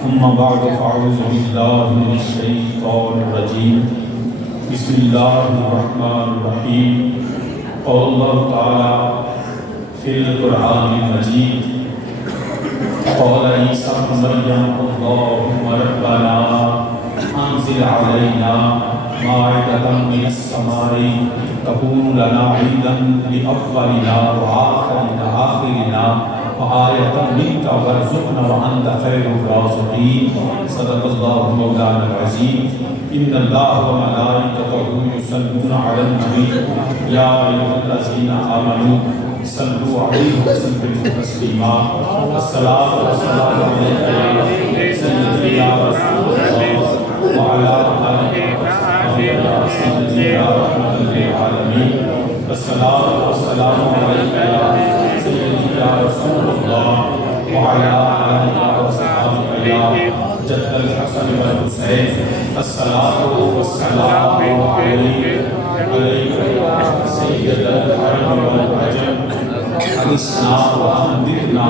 اما بعد فاعوذ باللہ من الشیطان الرجیم بسم اللہ الرحمن الرحیم قال اللہ تعالی فی القرآن المجید قال عیسیٰ ابن مریم اللہم ربنا انزل علینا مائدۃ من السماء تکون لنا عیدا لأولنا وآخرنا وآیۃ منک وارزقنا وانت خیر الرازقین صدق اللہ مولانا العظیم ان اللہ وملائکتہ یصلون علی النبی یا ایھا الذین آمنوا صلوا علیہ وسلموا تسلیما الصلاۃ والسلام علیک یا سیدی یا رسول اللہ وعلی آلک یا سیدی یا رحمۃ للعالمین الصلاۃ والسلام علیک یا سیدی یا رسول اللہ وعلی آلک وصحبہ یا جد الحسن والحسین الصلاۃ والسلام علیک یا سید الحرم والعجم اغثنا وانذرنا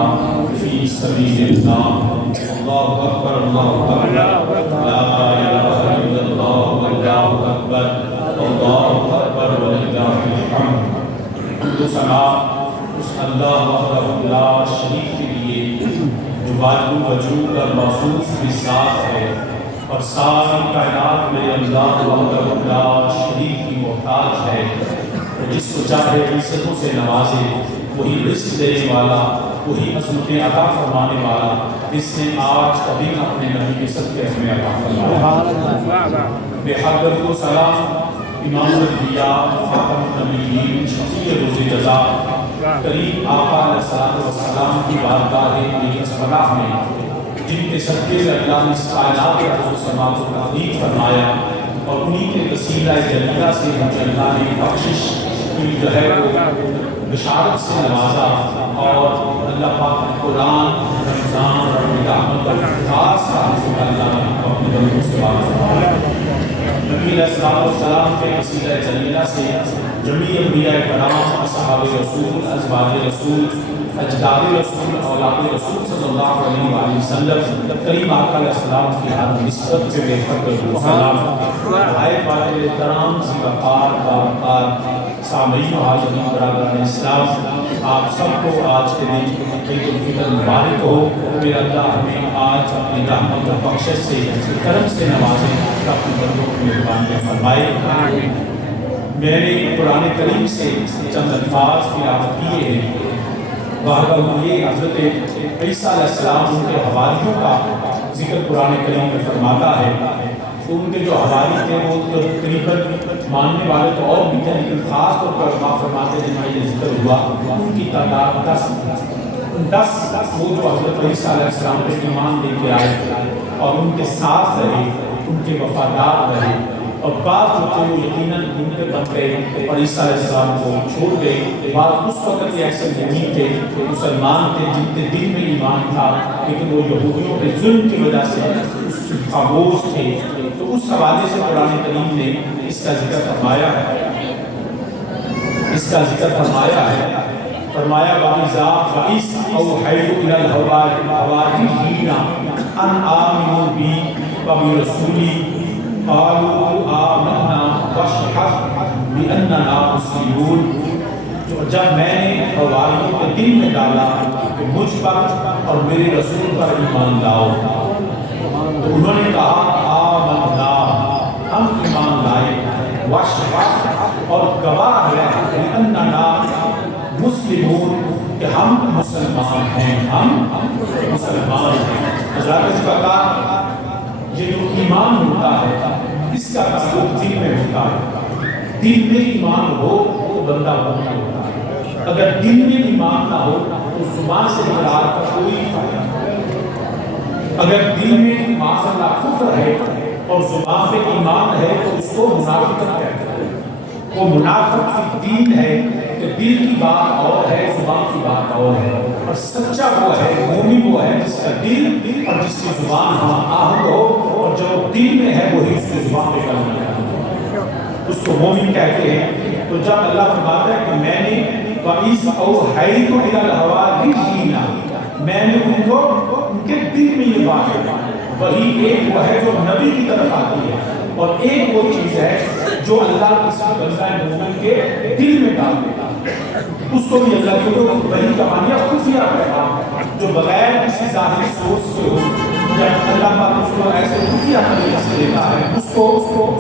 فی سبیل اللہ اللہ اکبر اللہ اکبر لا الہ الا اللہ واللہ اکبر اللہ اکبر وللہ الحمد ثنا اس اللہ وحدہ لا شریک کے لیے جو واجب وجود اور محسوس کی ذات ہے اور ساری کائنات میں اللہ وحدہ لا شریک کی محتاج ہے اور جس کو چاہے عزتوں سے نوازے وہی رزق دینے والا وہی عظمتیں عطا فرمانے والا جس نے آج کبھی اپنے نبی کے صدقے ہمیں عطا فرمایا بے حد درود و سلام امام الانبیاء خاتم النبیین شفیع روز جزا کریم آقا علیہ الصلوۃ والسلام کی بارگاہ صلاح میں جن کے صدقے سے اللہ نے اس کائنات کے عرض و سماع کو تحقیق فرمایا اور انہی کے وسیلہ جلیلہ سے مجھے اللہ نے بخشش کی جو ہے وہ بشارت سے نوازا اور اللہ پاک نے قرآن رمضان اور رحمت اور خاص اللہ نے اپنے بندوں سے بات فرمایا نبی علیہ السلام کے وسیلہ جلیلہ سے جمیع انبیاء کرام اصحاب رسول ازواج رسول اجداد رسول اولاد رسول صلی اللہ علیہ وآلہ وسلم کریم آقا علیہ السلام کی ہر نسبت سے بے فکر سلام رعایت والے احترام ذی وقار باوقار سامعین و حاضرین برادران اسلام آپ سب کو آج کے دن عید الفطر مبارک ہو میرے اللہ ہمیں آج اپنی رحمت و بخشش سے کرم سے نوازے اپنے بندوں کو مہربانی فرمائے میں نے قرآن کریم سے چند الفاظ تلاوت کیے ہیں بہرحال یہ حضرت عیسیٰ علیہ السلام ان کے حواریوں کا ذکر قرآن کریم میں فرماتا ہے ان کے جو حواری تھے وہ تقریباً ماننے والے تو اور بھی تھے لیکن خاص طور پر علماء فرماتے ہیں جہاں یہ ذکر ہوا ان کی تعداد 10 وہ جو حضرت عیسیٰ علیہ السلام پہ ایمان لے کے آئے اور ان کے ساتھ رہے ان کے وفادار رہے اور بعض جو تھے وہ یقیناً ان کے بن گئے اور عیسیٰ علیہ السلام کو چھوڑ گئے بعض اس وقت کے ایسے مومن تھے مسلمان تھے جن کے دل میں ایمان تھا لیکن وہ یہودیوں کے ظلم کی وجہ سے اس خاموش تھے تو اس حوالے سے قرآن کریم نے اس کا ذکر فرمایا ہے فرمایا وَإِذَا أَوْحَيْتُ إِلَى الْحَوَارِيِّينَ أَنْ آمِنُوا بِي وَبِرَسُولِي قَالُوا آمَنَّا وَاشْهَدْ بِأَنَّنَا مُسْلِمُونَ جب میں نے حواریوں کے دل میں ڈالا کہ مجھ پر اور میرے رسول پر ایمان لاؤ تو انہوں نے کہا آمنا ہم ایمان لائے واشهد اور گواہ ہے بِأَنَّنَا مسلمون کہ ہم مسلمان ہیں حضرات اس کا کہا یہ جو ایمان ہوتا ہے اس کا تعلق دل میں ہوتا ہے دل میں ایمان ہو تو بندہ مومن ہوتا ہے اگر دل میں ایمان نہ ہو تو زبان سے اقرار کا کوئی فائدہ نہیں اگر دل میں معاذ اللہ کفر ہے اور زبان پہ ایمان ہے تو اس کو منافقت کہتے ہیں وہ منافق فی الدین ہے کہ دل کی بات اور ہے، زبان کی بات اور ہے، اور سچا وہ ہے، مومن وہ ہے جس کا دل اور جس کی زبان آہنگ ہو، اور جو دل میں ہے وہی اس کی زبان پہ کلمہ ہے، اس کو مومن کہتے ہیں۔ تو جب اللہ فرماتا ہے کہ میں نے وَإِذْ أَوْحَيْتُ إِلَى الْحَوَارِيِّينَ، میں نے ان کو ان کے دل میں یہ بات ہے، وہی ایک وہ ہے جو نبی کی طرف آتی ہے، اور ایک وہ چیز ہے جو اللہ کسی بندہ مومن کے دل میں ڈال دیتا ہے، اس کو بھی اللہ کی وہی کہانیاں خفیہ پیغام جو بغیر کسی ظاہری سورس سے ہو، جب اللہ پاک اس کو ایسے خفیہ طریقے سے دیتا ہے اس کو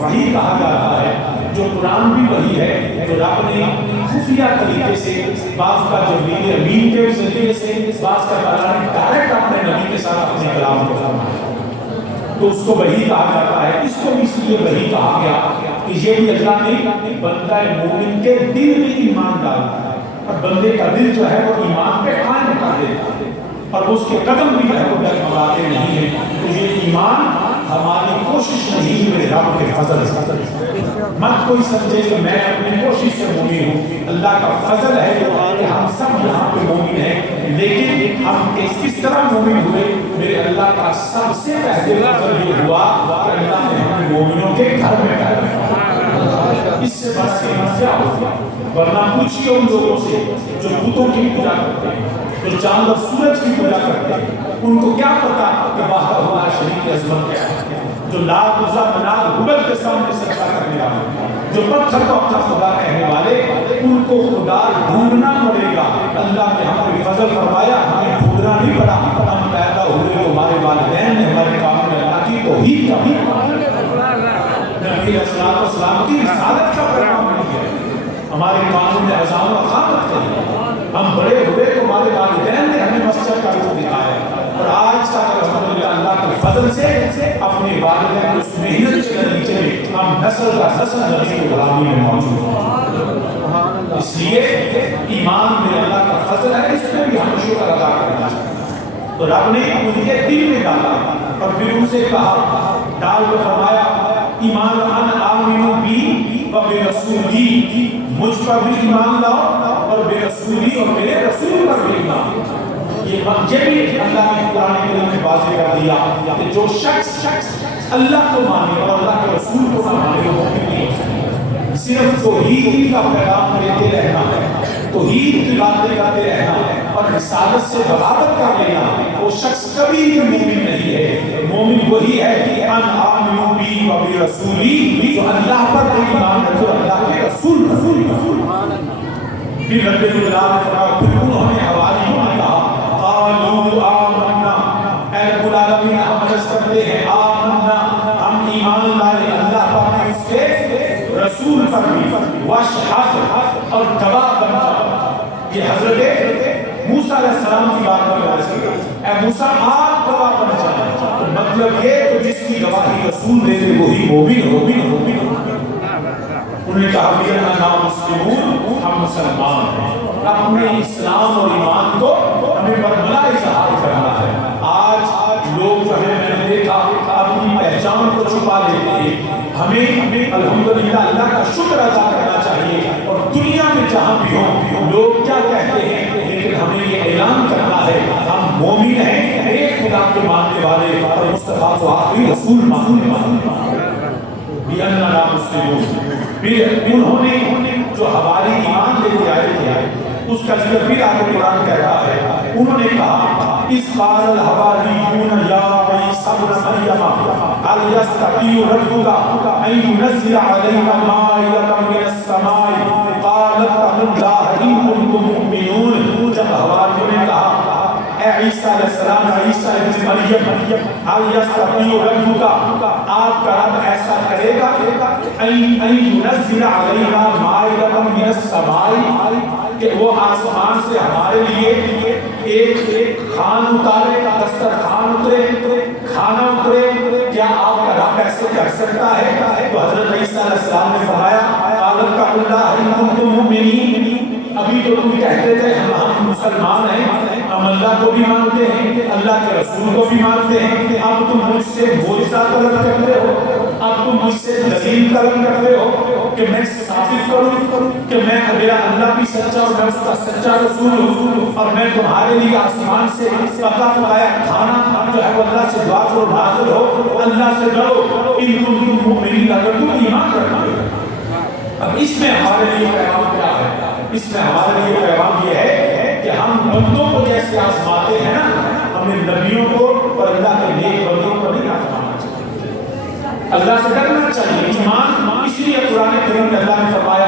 وحی کہا جاتا ہے۔ جو قرآن بھی وہی ہے جو رب نے خفیہ طریقے سے، بعض کا جبریل امین کے ذریعے سے، بعض کا اللہ نے ڈائریکٹ اپنے نبی کے ساتھ اپنے کلام کو فرمایا، تو اس کو وحی کہا جاتا ہے۔ اس کو بھی اس لیے وحی کہا گیا کہ یہ بھی اللہ نے بندہ مومن کے دل میں ایمان ڈالا ہے، اور بندے کا دل جو ہے وہ ایمان پہ قائم کر دیتا ہے، اور اس کے قدم بھی جو ہے وہ ڈگمگاتے نہیں ہیں۔ تو یہ ایمان ہماری کوشش نہیں، میرے رب کے فضل سے۔ مت کوئی سمجھے کہ میں اپنی کوشش سے مومن ہوں، اللہ کا فضل ہے کہ ہم سب یہاں پہ مومن ہیں، لیکن ہم کس طرح مومن ہوئے؟ میرے اللہ کا سب سے پہلے فضل یہ ہوا کہ اللہ نے ہمیں مومنوں کے گھر میں پیدا، اس سے بڑا قیمت کیا ہوگا؟ ورنہ پوچھئے ان لوگوں سے جو بتوں کی پوجا کرتے ہیں، جو چاند اور سورج کی پوجا کرتے ہیں، ان کو کیا پتا کہ وحدہ لا شریک کی عظمت کیا ہے؟ جو لات عزا منات ہبل کے سامنے سجدہ کرنے والے، جو پتھر کو اپنا خدا کہنے والے، ان کو خدا ڈھونڈنا پڑے گا۔ اللہ نے ہم پہ فضل فرمایا، ہمیں ڈھونڈنا نہیں پڑا، ہم پیدا ہوئے تو ہمارے والدین نے ہمارے کام میں اللہ کی توحید کا نبی علیہ السلام کی رسالت کا پیغام مل گیا، ہمارے قانون نے اذان و اقامت کی، ہم بڑے ہوئے تو ہمارے والدین نے ہمیں مسجد کا رخ دکھایا، اور آج تک الحمدللہ اللہ کے فضل سے اپنے والدین کی اس محنت کے نتیجے میں ہم نسل کا نسل نبی کی غلامی میں موجود ہیں۔ اس لیے ایمان میں اللہ کا فضل ہے، اس میں بھی ہم شکر ادا کرنا چاہتے ہیں۔ تو رب نے ان کے دل میں ڈالا، اور پھر ان سے کہا، ڈال کر فرمایا ایمان ان آمنوا بی و برسولی، مجھ پر بھی ایمان لاؤ اور بے رسولی اور میرے رسول پر بھی ایمان۔ یہ بھی اللہ نے قرآن کریم میں واضح کر دیا کہ جو شخص اللہ کو مانے اور اللہ کے رسول کو نہ مانے وہ مومن نہیں ہے۔ صرف توحید کا پیغام دیتے رہنا ہے، توحید کی باتیں کرتے رہنا ہے اور رسالت سے بغاوت کر لینا، وہ شخص کبھی بھی مومن نہیں ہے۔ مومن وہی ہے کہ ان آمنوا بی و برسولی، جو اللہ پر ایمان رکھے اور اللہ کے رسول بھی رب الجلال نے فرمایا، پھر انہوں نے حواریوں نے کہا قالوا آمنا، اے رب العالمین ہم عرض کرتے ہیں آمنا، ہم ایمان لائے اللہ پر اس کے رسول پر بھی، واشہد اور گواہ بن جا۔ یہ حضرت موسیٰ علیہ السلام کی بات میں عرض کی، اے موسیٰ آپ گواہ بن جائیں، تو مطلب یہ تو جس کی گواہی رسول دے دے وہی مومن۔ انہوں نے کہا کہ ہم مسلمون، ہم مسلمان ہیں، اپنے اسلام اور ایمان کو ہمیں برملا اظہار کرنا ہے۔ آج لوگ جو ہے میں نے دیکھا اپنی پہچان کو چھپا لیتے ہیں۔ ہمیں الحمدللہ اللہ کا شکر ادا کرنا چاہیے، اور دنیا میں جہاں بھی ہوں لوگ کیا کہتے ہیں، لیکن ہمیں یہ اعلان کرنا ہے ہم مومن ہیں، ایک خدا کے ماننے والے اور مصطفیٰ کو آخری رسول ماننے والے۔ بِأَنَّنَا مُسْلِمُونَ، پھر انہوں نے جو ہماری ایمان لے کے آئے تھے اس کا ذکر بھی آگے قرآن کہتا ہے۔ انہوں نے کہا اِذْ قَالَ الْحَوَارِيُّونَ يَا عِيسَى ابْنَ مَرْيَمَ هَلْ يَسْتَطِيعُ رَبُّكَ أَن يُنَزِّلَ عَلَيْنَا مَائِدَةً مِنَ السَّمَاءِ قَالَ اتَّقُوا اللَّهَ إِن كُنتُم مُّؤْمِنُونَ۔ جب حواریوں نے کہا اے عیسیٰ علیہ السلام، عیسیٰ ابن مریم، هل يستطيع ربك، آپ کا رب ایسا کرے گا ان ينزل علينا مائدة من السماء، کہ وہ آسمان سے ہمارے لیے ایک کھان اتارے، دسترخوان اترے، کھانا اترے؟ کیا آپ کا رب ایسے کر سکتا ہے؟ تو حضرت عیسیٰ علیہ السلام نے فرمایا قَالَ اتَّقُوا اللَّهَ إِن كُنتُم مُّؤْمِنِينَ، ابھی تو تم کہتے تھے ہم مسلمان ہیں، ہم اللہ کو بھی مانتے ہیں، اللہ کے رسول کو بھی مانتے ہیں، اب تم مجھ سے معجزہ طلب کرتے ہو، اب تم مجھ سے دلیل طلب کرتے ہو، کہ میں ثابت کروں کہ میں میرا اللہ بھی سچا اور میں اس کا سچا رسول ہوں، اور میں تمہارے لیے آسمان سے پکا پکایا کھانا جو ہے وہ اللہ سے دعا کرو نازل ہو، اللہ سے ڈرو ان کنتم مؤمنین، اگر تم ایمان رکھتے ہو۔ اب اس میں ہمارے لیے پیغام کیا ہے؟ اس میں ہمارے لیے پیغام یہ ہے کہ ہم بندوں کو جیسے آزماتے ہیں نا، ہمیں نبیوں کو اور اللہ کے نیک بندوں کو نہیں آزمانا چاہیے، اللہ سے ڈرنا چاہیے۔ ایمان اس لیے قرآن کریم میں اللہ نے فرمایا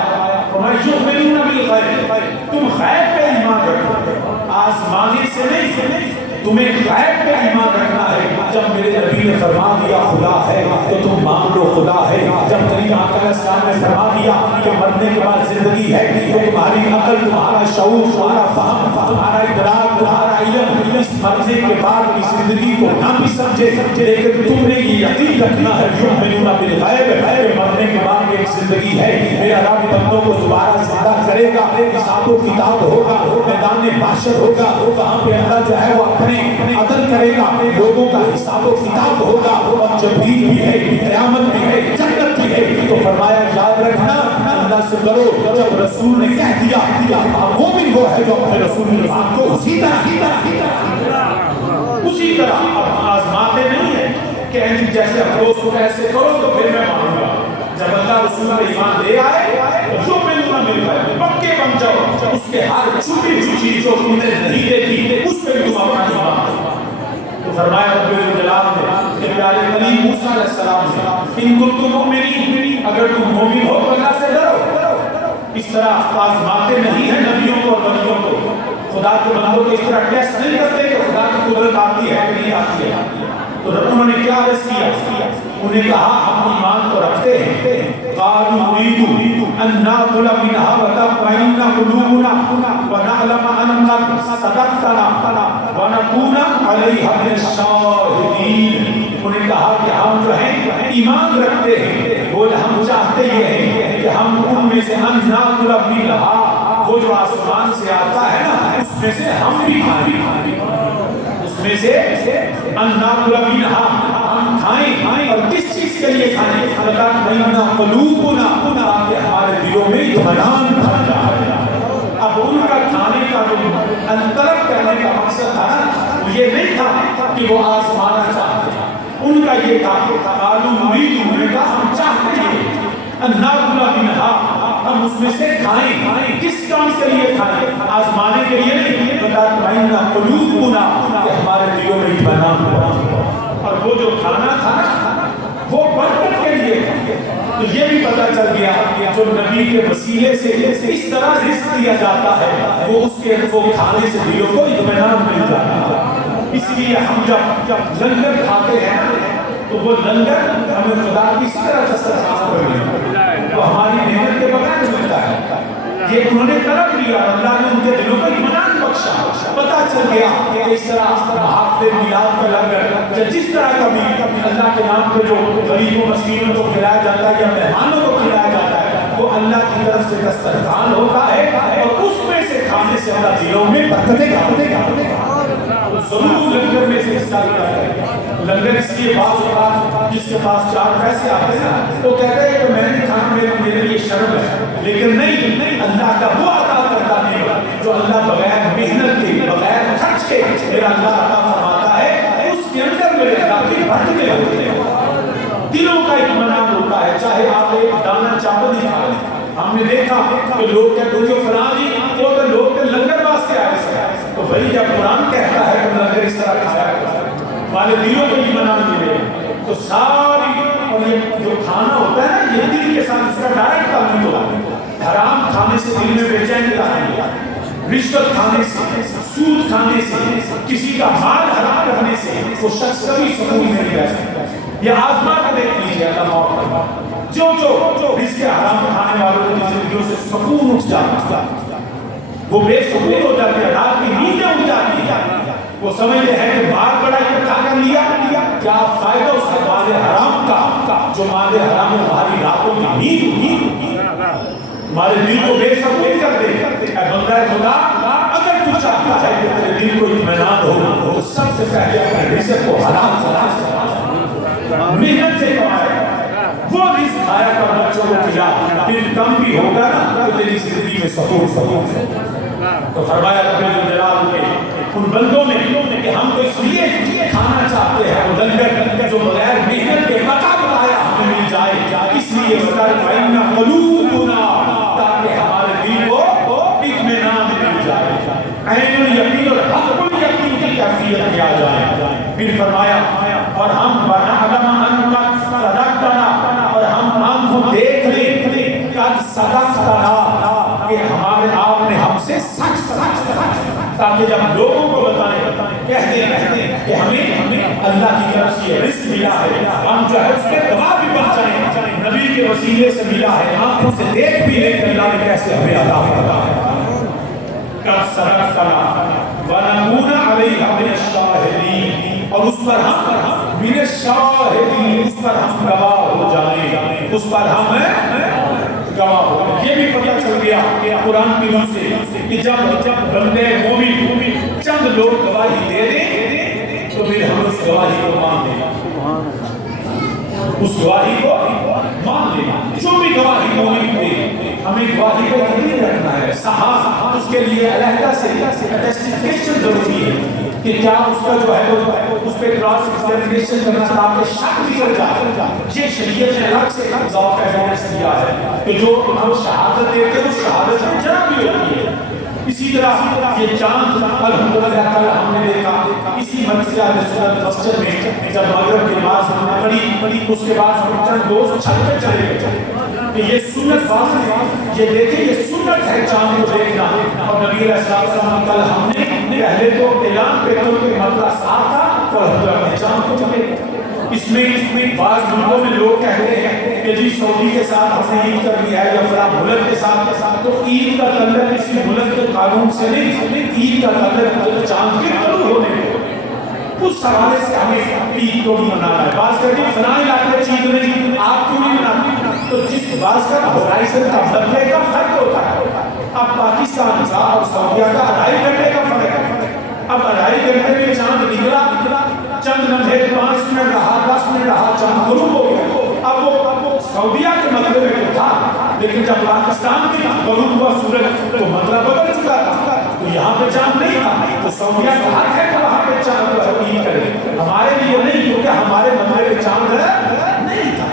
یؤمنون بالغیب، تم غیب پہ ایمان رکھو، آزمانے سے نہیں، تمہیں غیب پہ ایمان رکھنا ہے۔ جب میرے نبی نے فرما دیا خدا ہے تو تم مان لو خدا ہے، جب کریم آقا علیہ السلام نے فرما دیا کہ مرنے کے بعد زندگی ہے تو تمہاری عقل، تمہارا شعور، تمہارا فہم، تمہارا ادراک، تمہارا علم اس مرنے کے بعد کی زندگی کو نہ بھی سمجھے، لیکن تم نے یہ یقین رکھنا ہے یؤمنون بالغیب کہ مرنے کے بعد ایک زندگی ہے، میرا رب بندوں کو دوبارہ زندہ کرے گا، حساب و کتاب ہوگا، میدان محشر ہوگا، وہاں پہ اللہ جو ہے وہ اپنے عدل کرے گا، لوگوں کا حساب و کتاب ہوگا، اور جبریل بھی ہے، قیامت بھی ہے، جنت بھی ہے۔ تو فرمایا یاد رکھنا اللہ سے ڈرو۔ جب رسول نے کہہ دیا مومن وہ ہے جو اپنے رسول کی بات کو اسی طرح اب آزماتے نہیں ہیں کہ جیسے افروز کو ایسے کرو تو پھر میں مانوں گا۔ جب اللہ رسول پر ایمان لے آئے تو جو میں نہ مل پائے پکے بن جاؤ، اس کے ہر چھوٹی ہوئی چیز جو تم نے نہیں دیکھی اس پہ تم اپنا ایمان۔ تو فرمایا رب الجلال نے کہ پیارے کلیم موسیٰ علیہ السلام سے ان کنتم مؤمنین، اگر تم مومن ہو تو اللہ سے ڈرو۔ اس طرح آزماتے نہیں ہیں نبیوں کو اور ولیوں کو، خدا کے بندوں کو اس طرح ٹیسٹ نہیں کرتے کہ خدا کی قدرت آتی ہے کہ نہیں آتی ہے۔ تو انہوں نے کیا عرض کیا؟ انہیں کہا ہم ایمان تو رکھتے ہیں، قالوا نريد ان ناكل منها وتطمئن قلوبنا ونعلم انك صدقتنا ونكون عليها من الشاهدين۔ انہیں کہا کہ ہم جو ہیں ایمان رکھتے ہیں، وہ ہم چاہتے یہ ہیں کہ ہم ان میں سے ان ناكل منها، وہ جو آسمان سے آتا ہے نا اس میں سے ہم بھی کھائیں، اس میں سے ان ناكل منها ہم کھائیں، اور کس چیز کے لیے کھائیں؟ وَتَطْمَئِنَّ قُلُوبُنَا، تاکہ ہمارے دلوں میں اطمینان بھر جائے۔ اب ان کا کھانے کا جو طلب کرنے کا مقصد تھا وہ یہ نہیں تھا کہ وہ آزمانا چاہتے ہیں، ان کا یہ تھا کہ قالوا نريد، انہوں نے کہا ہم چاہتے ہیں ان ناكل منها، ہم اس میں سے کھائیں۔ کس کام کے لیے کھائیں؟ آزمانے کے لیے نہیں، وَتَطْمَئِنَّ قُلُوبُنَا، کہ ہمارے دلوں میں اطمینان ہو۔ اور وہ جو کھانا تھا وہ برکت کے لیے تھا۔ تو یہ بھی پتہ چل گیا جو نبی کے وسیلے سے اس طرح رزق دیا جاتا ہے وہ اس کے وہ کھانے سے دلوں کو اطمینان مل جاتا ہے۔ اس لیے ہم جب لنگر کھاتے ہیں تو وہ لنگر ہمیں خدا کی اس طرح دسترخوان پر ملتا ہے، تو ہماری محنت کے بغیر ملتا ہے۔ یہ انہوں نے طلب لیا، اللہ نے ان کے دلوں کو اطمینان بخشا۔ پتہ چل گیا کہ اس طرح حافظ میلاد کا لنگر جس طرح کبھی اللہ کے نام پہ جو غریبوں مسکینوں کو کھلایا جاتا ہے یا مہمانوں کو کھلایا جاتا ہے وہ اللہ کی طرف سے دسترخوان ہوتا ہے، اور اس میں سے کھانے سے اللہ دلوں میں برکتیں ڈالے گا۔ ضرور لنگر میں سے حصہ لیا ہے۔ لنگر اس لیے بعض اوقات جس کے پاس 4 پیسے آتے ہیں وہ کہتا ہے کہ میں نے کھانا میرے لیے شرم ہے، لیکن نہیں، اللہ کا وہ عطا کرتا نہیں جو اللہ بغیر محنت کے بغیر خرچ کے میرا اللہ عطا فرماتا ہے، اس کے اندر میرے اللہ کی برکتیں ہوتی ہیں، دلوں کا اطمینان ہوتا ہے۔ چاہے آپ ایک دانہ چاول ہی کھا لیں، ہم نے دیکھا کہ لوگ کہتے ہیں جو فلاں جی وہ تو لوگ کے لنگر واسطے آئے تھے، تو بھائی جب قرآن کہتا ہے کہ لنگر اس طرح کھایا والے دلوں کو اطمینان ملے تو ساری، اور یہ جو کھانا ہوتا ہے نا یہ دل کے ساتھ اس کا ڈائریکٹ تعلق ہوتا ہے۔ حرام کھانے سے دل میں بے چینی آتی ہے، رشوت کھانے سے، سود کھانے سے، کسی کا مال حرام کرنے سے وہ شخص کبھی سکون میں نہیں رہ سکتا۔ یہ آزما کر دیکھ لیجیے، اللہ معاف کرنا، جو رزق حرام کھانے والوں کی زندگیوں سے سکون اٹھ جاتا ہے، وہ بے سکون ہو جاتے ہیں، رات کی نیندیں اٹھ جاتی ہیں، وہ سمجھتے ہیں کہ باہر بڑا اکٹھا کر لیا، کیا فائدہ اس مال حرام کا جو مال حرام ہماری راتوں کی نیند ہوئی، ہمارے دل کو بے سکون کر دے۔ اے بندہ خدا، اگر تو چاہتا ہے کہ تیرے دل کو اطمینان ہو تو سب سے پہلے اپنے رزق کو حلال محنت سے کمائے، وہ رزق کھایا کر بچوں کو کھلا، پھر کم بھی ہوگا نا تو تیری زندگی میں سکون ہے۔ تو فرمایا رب الجلال کے ان بندوں میں کہ ہم تو اس لیے کھانا چاہتے ہیں وہ لنگر جو بغیر محنت کے پتہ بتایا ہمیں مل جائے، اس لیے بتایا قلوبنا، تاکہ ہمارے دل کو اطمینان مل جائے، عین الیقین اور حق الیقین کی کیفیت میں آ جائے۔ پھر فرمایا اور ہم ونعلم انک صدقتنا، اور ہم دیکھ لیں قد صدقتنا، کہ ہمارے آپ نے ہم سے سچ، تاکہ جب لوگوں کو بتائیں کہہ دیں کہ ہمیں اللہ کی طرف سے رزق ملا ہے، ہم جو ہے اس کے گواہ بھی بن جائیں، نبی کے وسیلے سے ملا ہے، آنکھوں سے دیکھ بھی لیں کہ اللہ نے کیسے ہمیں عطا فرمایا ہے۔ قد صدقتنا ونکون علیہا من الشاہدین، اور اس پر ہم من الشاہدین، اس پر ہم گواہ ہو جائیں، اس پر ہم گواہ ہو جائیں۔ یہ بھی پتہ چل گیا قرآن کی روح سے کہ جب بندے مومن چند لوگ گواہی دے دیں تو پھر ہم اس گواہی کو مان لیں، اس گواہی کو مان لیں۔ جو بھی گواہی مومن دے ہمیں گواہی کو نہیں رکھنا ہے، صحاح اس کے لیے علیحدہ سے اٹیسٹیفیکیشن ضروری ہے کہ کیا اس کا جو ہے اس پہ کراس ایگزامینیشن کرنا تاکہ شک کلیئر جائے۔ یہ شریعت نے الگ سے ضابطہ ایویڈنس دیا ہے کہ جو ہم شہادت دیتے ہیں اس شہادت میں جرم بھی ہوتی ہے۔ اسی طرح یہ چاند الحمدللہ کل ہم نے دیکھا اسی مسجد میں جب مغرب کی نماز ہم نے پڑھی، اس کے بعد ہم چند دوست چھت پہ چلے گئے کہ یہ سنت بات ہے، یہ دیکھیں یہ سنت ہے چاند کو دیکھنا۔ اور نبی علیہ السلام کل ہم نے پہلے تو اعلان کرتے ہوئے مسئلہ صاف تھا اور ہم چاند کو چلے گئے۔ اس میں بعض ملکوں میں لوگ کہتے ہیں کہ جی سعودی کے ساتھ ہم نے عید کر لیا ہے یا فلاں ملک کے ساتھ، تو عید کا تعلق کسی ملک کے قانون سے نہیں، عید کا تعلق چاند کے طلوع ہونے میں۔ اس حوالے سے ہمیں عید کو بھی منانا ہے۔ بعض کہتے ہیں فلاں علاقے چیز نہیں، آپ کیوں نہیں مناتے؟ تو جس بعض کا ہورائزن کا بدلے کا فرق ہوتا ہے۔ اب پاکستان کا اور سعودیہ کا 2.5 گھنٹے کا فرق ہے۔ اب 2.5 گھنٹے میں چاند نکلا، چند لمحے 5 منٹ رہا، 10 منٹ رہا، چاند غروب ہو گیا۔ اب وہ سعودیہ کے مغرب میں تو تھا، لیکن جب پاکستان کی غروب ہوا سورج تو مغرب بدل چکا تھا، تو یہاں پہ چاند نہیں تھا۔ تو سعودیہ کا حق ہے کہ وہاں پہ چاند کو عید کرے، ہمارے لیے نہیں، کیونکہ ہمارے مغرب پہ چاند نہیں تھا۔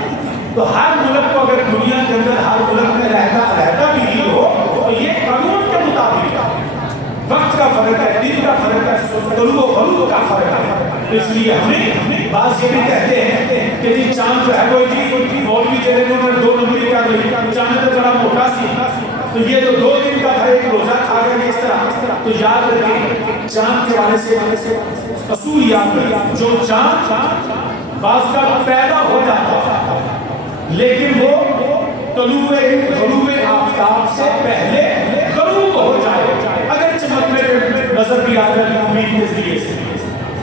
تو ہر ملک کو اگر دنیا کے اندر ہر ملک میں رہتا بھی عید ہو تو یہ قانون کے مطابق وقت کا فرق ہے، دن کا فرق ہے، طلوع و غروب کا فرق ہے۔ اس لیے ہمیں بعض یہ بھی کہتے ہیں کہ جی چاند جو ہے وہ جی مولوی جنہوں نے 2 نمبری کر لی، چاند تو بڑا موٹا سی، تو یہ تو 2 دن کا تھا، ایک روزہ کھا گیا اس طرح۔ تو یاد رکھیں چاند کے والے سے اصول یاد رکھیں، جو چاند بعض کا پیدا ہو جاتا ہے لیکن وہ طلوع غروب آفتاب سے پہلے غروب ہو جائے، اگر چمکنے پہ نظر بھی آ جائے امید کے ذریعے سے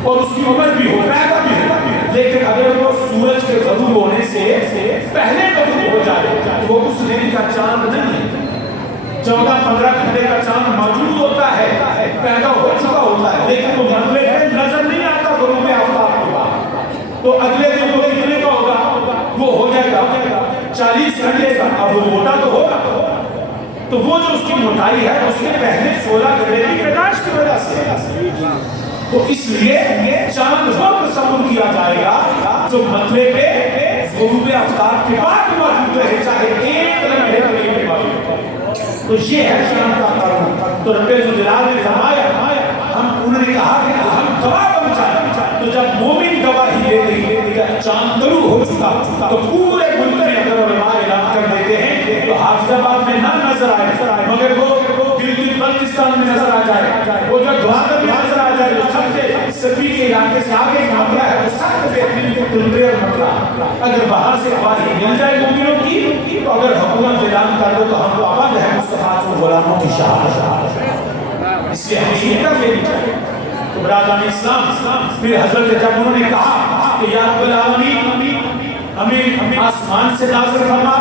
اور اس کی عمر بھی ہو، پیدا بھی ہو، لیکن اگر وہ سورج کے غروب ہونے سے پہلے غروب ہو جائے تو وہ اس دن کا چاند نہیں ہے۔ 14-15 گھنٹے کا چاند موجود ہوتا ہے، پیدا ہو چکا ہوتا ہے، لیکن وہ منزل پہ نظر نہیں آتا غروب آفتاب کے بعد۔ تو اگلے دن وہ کتنے کا ہوگا؟ وہ ہو جائے گا 40 گھنٹے کا۔ اب وہ موٹا تو ہوگا، تو وہ جو اس کی موٹائی ہے اس کے پہلے 16 گھنٹے کی پیدائش کی وجہ سے۔ تو اس لیے چاند وہ تصور کیا جائے گا جو مطلع پہ غروب آفتاب کے بعد موجود رہے، چاہے 1 لمحے کے لیے موجود رہے۔ تو یہ ہے چاند کا قانون۔ تو رب الجلال نے فرمایا، انہوں نے کہا کہ ہم گواہ بن جائیں۔ تو جب مومن گواہی دے دیں کہ چاند طلوع ہو چکا تو پورے ملک میں اگر علماء اعلان کر دیتے ہیں تو حافظ آباد میں نہ نظر آئے مگر وہ دلی بلتستان میں نظر آ جائے، وہ جو گوادر میں نظر آ جائے، جو سب سے سبھی کے علاقے سے آگے معاملہ ہے وہ سب سے بہترین تلبے اور مسئلہ۔ اگر باہر سے گواہی مل جائے مومنوں کی تو اگر حکومت اعلان کر دو تو ہم پابند ہیں مصطفیٰ کو غلاموں کی شہادت، اس لیے ہمیں یہ کر لینی چاہیے۔ تو برادران اسلام پھر حضرت جب انہوں نے کہا کہ یا رب العالمین ہمیں آسمان سے نازل فرما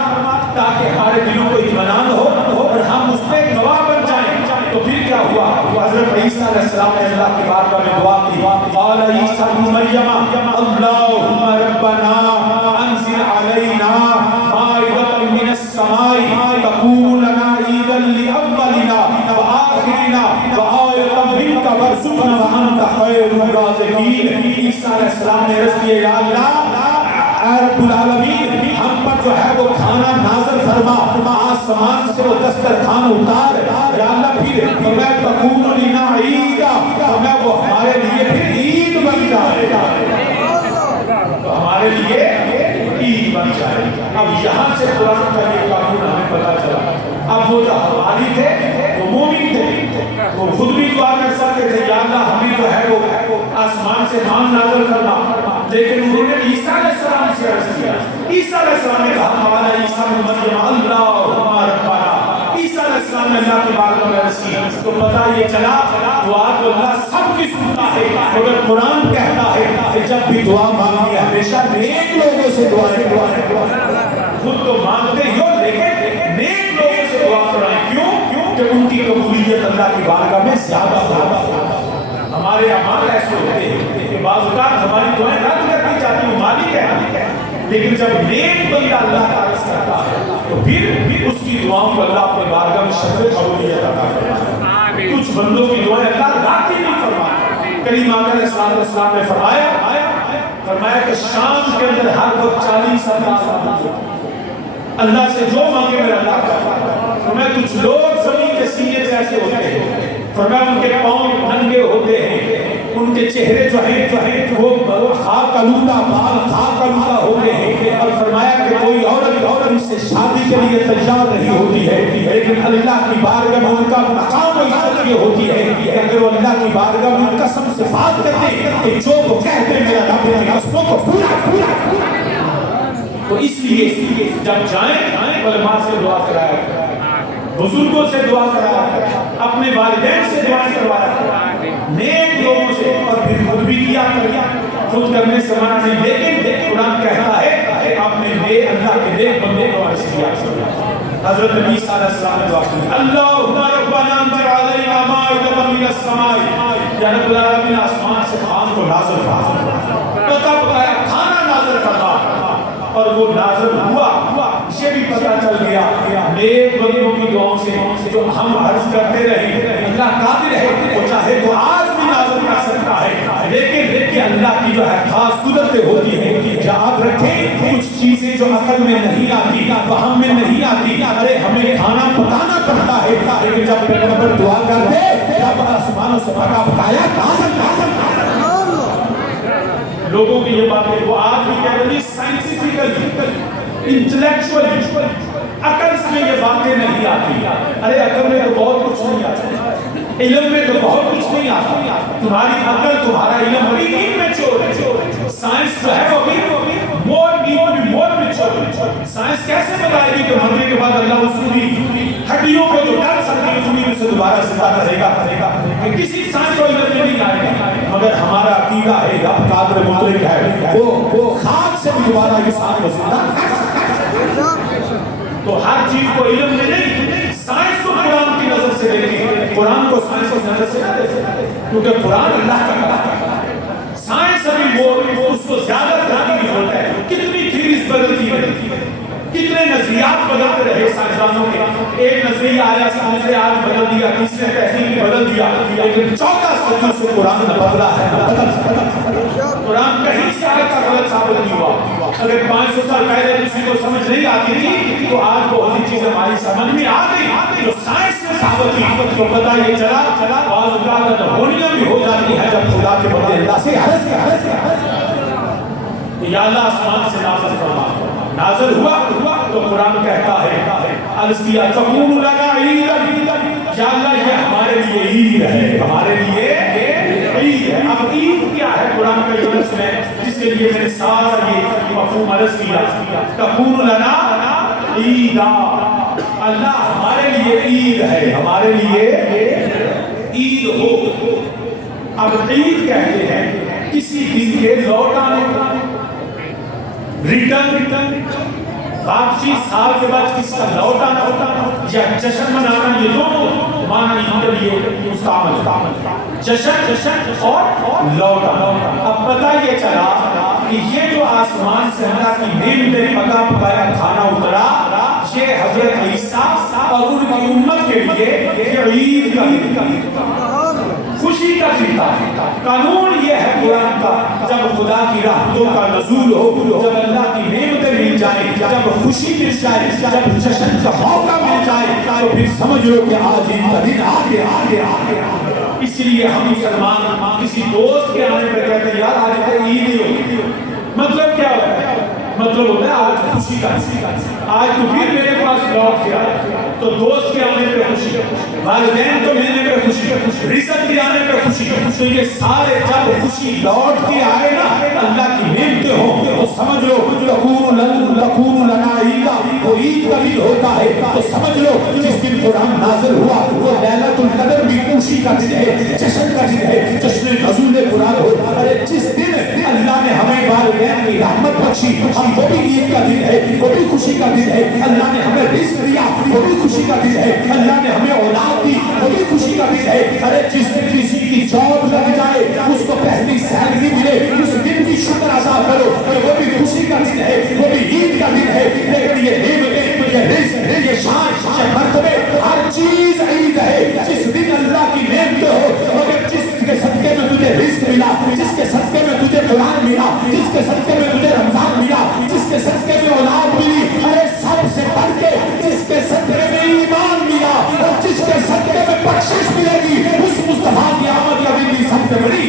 تاکہ ہمارے دلوں کو اطمینان ہو اور ہم اس پہ گواہ بن جائیں، تو پھر کیا ہوا؟ حضرت عیسیٰ علیہ السلام نے اللہ کی بارگاہ میں دعا کی، قال عیسیٰ ابن مریم اللہم ربنا انزل علینا علینا مائدۃ من السماء تکون لنا عیدا لأولنا وآخرنا وآیۃ منک وارزقنا وانت خیر الرازقین۔ عیسیٰ علیہ السلام نے عرض کیا یا اللہ اے رب العالمین ہم پر جو ہے وہ کھانا نازل فرما، آسمان سے وہ دسترخوان اتار یا اللہ، پھر فرمایا تکون لنا عیدا، فرمایا وہ ہمارے لیے پھر عید بن جائے گا، ہمارے لیے عید بن جائے گا۔ اب یہاں سے قرآن کا یہ قانون ہمیں پتا چلا۔ اب وہ جو حواری تھے وہ مومن تھے، وہ خود بھی دعا کر سکتے تھے یا اللہ ہمیں جو ہے وہ آسمان سے مان نازل کرنا، لیکن انہوں نے عیسیٰ علیہ السلام سے عرض کیا۔ عیسیٰ علیہ السلام نے کہا مولا عیسیٰ بن مریم اللہم ربنا، عیسیٰ علیہ السلام نے اللہ کی بارگاہ میں عرض کی، تو پتہ یہ چلا دعا تو اللہ سب کی سنتا ہے، مگر قرآن کہتا ہے کہ جب بھی دعا مانگی ہے ہمیشہ نیک لوگوں سے دعائیں خود تو مانگتے ہی ہو لیکن نیک لوگوں سے دعا کرائیں۔ کیوں؟ کہ ان کی قبولیت اللہ کی بارگاہ میں زیادہ ہوگا۔ ہمارے اعمال ایسے ہوتے ہیں کہ بعض اوقات ہماری دعائیں رد کر دی جاتی ہیں، مالک ہے، لیکن جب نیک بندہ اللہ کا عرض کرتا ہے تو پھر اس کی دعاؤں کو اللہ اپنے بارگاہ میں شرف قبولیت عطا کرتا ہے۔ کچھ بندوں کی دعائیں اللہ رد ہی نہیں فرماتا۔ کریم آقا علیہ السلام نے فرمایا کہ شام کے اندر ہر وقت 40 ہزار اللہ سے جو مانگے میرا اللہ کرتا ہے۔ فرمایا کچھ لوگ زمین کے سینے پہ ایسے ہوتے ہیں، فرمایا ان کے پاؤں ننگے ہوتے ہیں، ان کے چہرے جو ہیں وہ خاک آلودہ بال خاک آلودہ ہوتے ہیں، اور فرمایا کہ کوئی عورت ان سے شادی کے لیے تیار نہیں ہوتی ہے، لیکن اللہ کی بارگاہ میں ان کا مقام و عزت یہ ہوتی ہے کہ اگر وہ اللہ کی بارگاہ میں قسم سے بات کرتے کہ جو وہ کہتے ہیں میرا رب ان قسموں کو پورا۔ تو اس لیے جب جائیں علماء سے دعا کرایا کریں، بزرگوں سے دعا کرایا کریں، اپنے والدین سے دعا کروایا کریں، نیک لوگوں سے، اور پھر خود بھی کیا کریں۔ خود کرنے سے منع نہیں، لیکن قرآن کہتا ہے کہ اپنے نیک اللہ کے نیک بندوں کو عرض کیا کریں۔ حضرت عیسیٰ علیہ السلام نے دعا کی اللہم ربنا انزل علینا مائدۃ من السماء، یا رب العالمین آسمان سے کھانا کو نازل فرما، پتہ پکایا کھانا نازل فرما، اور وہ نازل ہوا۔ یہ بھی پتہ چل گیا نیک بندوں کی دعاؤں سے جو ہم عرض کرتے رہے اللہ قادر ہے، وہ چاہے تو آج بھی نازل کر سکتا ہے، لیکن اللہ کی جو ہے خاص قدرتیں ہوتی ہیں۔ یاد رکھیں کچھ چیزیں جو عقل میں نہیں آتی، فہم میں نہیں آتی، ارے ہمیں کھانا پکانا پڑتا ہے، لیکن جب پیغمبر دعا کرتے جب آسمانوں سے پکا پکایا لوگوں کی یہ باتیں وہ آج بھی کہہ رہی سائنٹیفکلی انٹلیکچولی عقل سے یہ باتیں نہیں آتی۔ ارے عقل میں تو بہت کچھ نہیں آتا، علم میں تو بہت کچھ نہیں آتا، تمہاری عقل تمہارا علم ابھی میچور ہے۔ سائنس جو ہے وہ ابھی مور میچور۔ سائنس کیسے بتائے گی کہ مرنے کے بعد اللہ اس کی ہڈیوں کو جو ڈال سکتی ہے زمین سے دوبارہ زندہ کرے گا؟ کسی سائنس کو علم میں نہیں آئے گا، مگر ہمارا عقیدہ ہے رب قادر مطلق ہے، وہ خاک سے بھی دوبارہ انسان کو زندہ کر سکتا ہے۔ تو ہر چیز کو علم میں نہیں، سائنس کو قرآن کی نظر سے دیکھیں، قرآن کو سائنس کی نظر سے نہ دیکھیں، کیونکہ قرآن اللہ کا کلام ہے۔ سائنس ابھی وہ اس کو زیادہ کرنے کی ضرورت ہے۔ کتنی تھیریز بدلتی ہے، کتنے نظریات بدلتے رہے سائنسدانوں کے، ایک نظریہ آیا دوسرے آج بدل دیا، تیسرے تحقیق بدل دیا، لیکن 14 صدیوں سے قرآن نہ بدلا ہے، قرآن کہیں سے آئے کا غلط ثابت نہیں ہوا۔ اگر 500 سال پہلے کسی کو سمجھ نہیں آتی تھی تو آج بہت سی چیزیں ہماری سمجھ میں آ گئی جو سائنس سے ثابت ہوئی، تو پتہ یہ چلا بعض اوقات ہونیاں بھی ہو جاتی ہے جب خدا کے بندے اللہ سے عرض یا اللہ آسمان سے نازل فرما، نازل ہوا تو قرآن کہتا ہے عرض کیا تکون لنا عیدا، یا اللہ یہ ہمارے لیے عید ہے، ہمارے لیے عید ہے۔ اب عید کیا ہے قرآن کے لفظ میں، جس کے لیے میں نے سارا یہ مفہوم عرض کیا، تکون لنا عیدا، اللہ ہمارے لیے عید ہے، ہمارے لیے عید ہو۔ اب عید کہتے ہیں کسی دن کے لوٹ آنے کا، ریٹرن واپسی، سال کے بعد کس کا لوٹ آنا یا جشن منانا، یہ دونوں معنی کے لیے مستعمل، جشن اور لوٹ آنا۔ اب پتہ یہ چلا کہ یہ جو آسمان آسمان سے اللہ کی نعمتیں پکا پکایا کھانا اترا، یہ حضرت عیسیٰ اور ان کی امت کے لیے یہ عید کا دن، خوشی کا دن تھا۔ قانون یہ ہے قرآن کا، جب خدا کی رحمتوں کا نزول ہو، جب اللہ کی نعمتیں مل جائیں، جب خوشی مل جائے، جب جشن کا موقع مل جائے، تو پھر سمجھ لو کہ آج عید کا دن آگے آگے آگے۔ اس لیے ہم مسلمان کسی دوست کے آنے پر کہتے ہیں یار آج تو عید ہی ہوگی، مطلب کیا ہوتا ہے؟ مطلب ہوتا ہے آج خوشی کا، آج تو پھر میرے پاس لوٹ گیا، تو دوست کے آنے پہ خوشی، والدین کو ملنے پہ خوشی، رزق کے آنے پہ خوشی، تو یہ سارے جب خوشی لوٹ کے آئے نا اللہ کی نعمتیں ہوں تو سمجھ لو تکون لنا عیدا، وہ عید کا دن ہوتا ہے۔ تو سمجھ لو جس دن قرآن نازل ہوا وہ لیلۃ القدر بھی خوشی کا دن ہے، جشن کا دن ہے، جشن نزول قرآن ہو۔ ارے جس دن اللہ نے ہمیں والدین کی رحمت بخشی، ہم وہ بھی عید کا دن ہے، وہ بھی خوشی کا دن ہے۔ اللہ نے ہمیں رزق دیا، وہ بھی خوشی کا دن ہے۔ اللہ نے ہمیں اولاد دی، وہ بھی خوشی کا دن ہے۔ ارے جس دن کسی کی جاب لگ جائے، اس کو پہلی سیلری ملے، اس دن کی شکر ادا کرو کہ وہ بھی خوشی کا دن ہے، وہ بھی عید کا دن ہے۔ لیکن یہ نعمتیں، یہ رزق، یہ شان، یہ مرتبے، ہر چیز عید ہے جس دن اللہ کی نعمت ہو۔ مگر جس کے صدقے میں تجھے رزق ملا، جس کے صدقے میں تجھے قرآن ملا، جس کے صدقے میں تجھے رمضان ملا، جس کے صدقے میں اولاد ملی، ارے سب سے بڑھ کے جس کے صدقے میں ایمان ملا اور جس کے صدقے میں بخشش ملے گی، اس مصطفیٰ کی آمد یا بھی سب سے بڑی۔